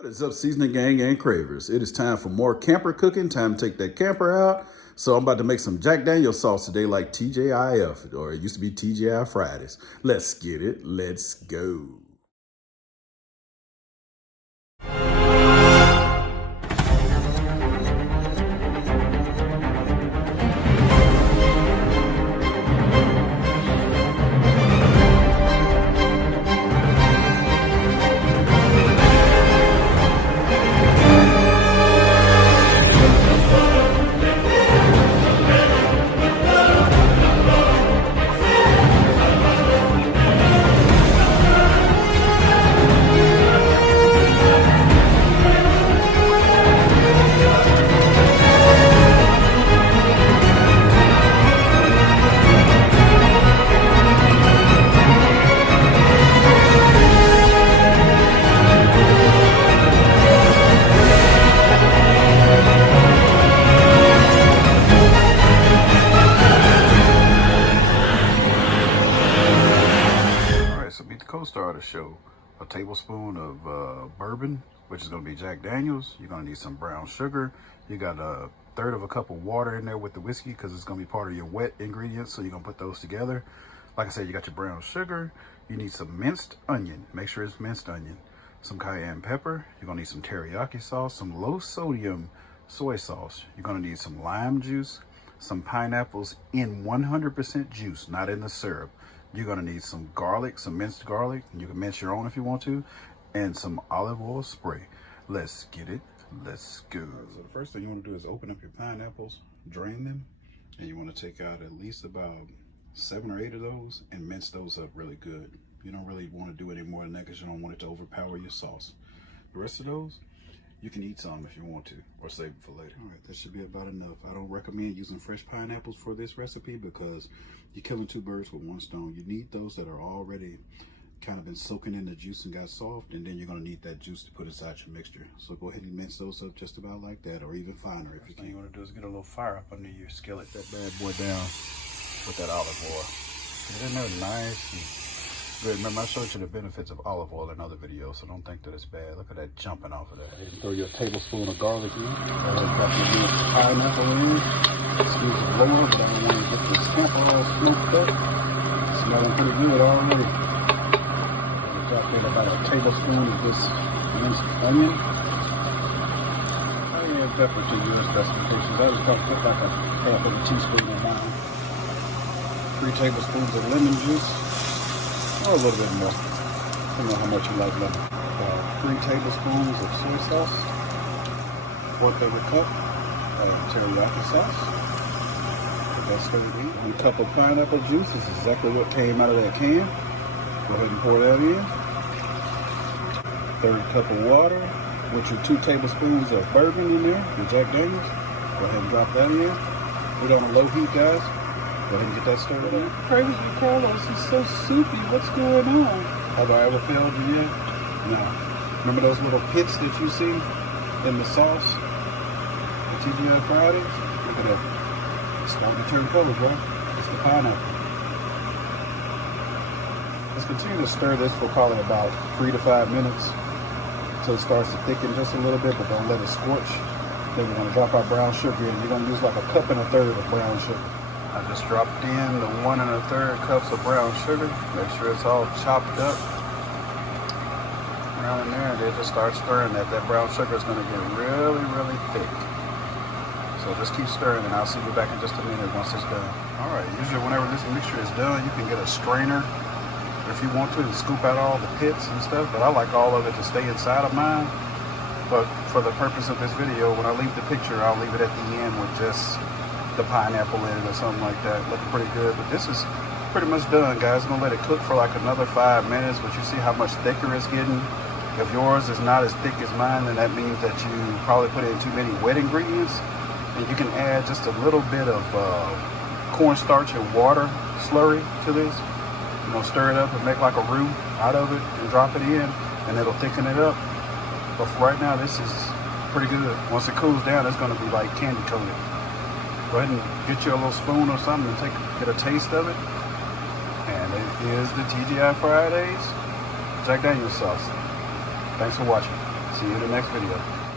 What is up, seasoning gang and cravers? It is time for more camper cooking. Time to take that camper out. So I'm about to make some Jack Daniel's sauce today, like TJIF, or it used to be TGI Fridays. Let's get it. Let's go. Co-star of the show, a tablespoon of bourbon, which is going to be Jack Daniel's. You're going to need some brown sugar. You got a third of a cup of water in there with the whiskey because it's going to be part of your wet ingredients, so you're going to put those together. Like I said, you got your brown sugar. You need some minced onion. Make sure it's minced onion. Some cayenne pepper. You're going to need some teriyaki sauce, some low sodium soy sauce. You're going to need some lime juice, some pineapples in 100% juice, not in the syrup. You're going to need some garlic, some minced garlic. You can mince your own if you want to. And some olive oil spray. Let's get it. Let's go. So the first thing you want to do is open up your pineapples, drain them. And you want to take out at least about 7 or 8 of those and mince those up really good. You don't really want to do any more than that because you don't want it to overpower your sauce. The rest of those, you can eat some if you want to, or save it for later. All right, that should be about enough. I don't recommend using fresh pineapples for this recipe because you're killing 2 birds with 1 stone. You need those that are already kind of been soaking in the juice and got soft, and then you're gonna need that juice to put inside your mixture. So go ahead and mince those up just about like that, or even finer if you can. What you wanna do is get a little fire up under your skillet. That bad boy down with that olive oil. Get in there nice. Good. Remember, I showed you the benefits of olive oil in other videos, so don't think that it's bad. Look at that jumping off of that. Throw your tablespoon of garlic in. Got your minced pineapple in. Excuse the blower, but I don't want to get the scamper all smoked up. It's smelling pretty good already. We got in about a tablespoon of this minced onion. I mean, pepper to your specifications. I was going to put like a half of a teaspoon of mine. 3 tablespoons of lemon juice. Or a little bit more, depending on how much you like lemon. 3 tablespoons of soy sauce, 1/4 cup of teriyaki sauce. That's going to be 1 cup of pineapple juice. This is exactly what came out of that can. Go ahead and pour that in. 1/3 cup of water, with your 2 tablespoons of bourbon in there, your Jack Daniel's. Go ahead and drop that in. Put it on a low heat, guys. Go ahead and get that stirred up. Cravings with Carlos is so soupy. What's going on? Have I ever failed you yet? No. Remember those little pits that you see in the sauce? The TGI Fridays? Look at that. It's starting to turn color, bro. It's the pineapple. Let's continue to stir this for probably about 3 to 5 minutes until it starts to thicken just a little bit, but don't let it scorch. Then we're going to drop our brown sugar in. You're going to use like 1 1/3 cup of brown sugar. I just dropped in the 1 1/3 cups of brown sugar. Make sure it's all chopped up around in there, and then just start stirring that. That brown sugar is going to get really, really thick. So just keep stirring, and I'll see you back in just a minute once it's done. All right, usually whenever this mixture is done, you can get a strainer if you want to and scoop out all the pits and stuff, but I like all of it to stay inside of mine. But for the purpose of this video, when I leave the picture, I'll leave it at the end with just the pineapple in it or something like that. Looking pretty good, but this is pretty much done, guys. I'm gonna let it cook for like another 5 minutes, but you see how much thicker it's getting. If yours is not as thick as mine, then that means that you probably put in too many wet ingredients. And you can add just a little bit of cornstarch and water slurry to this. You know, stir it up and make like a roux out of it and drop it in, and it'll thicken it up. But for right now, this is pretty good. Once it cools down, it's gonna be like candy coated. Go ahead and get you a little spoon or something and get a taste of it. And it is the TGI Fridays Jack Daniel's sauce. Thanks for watching. See you in the next video.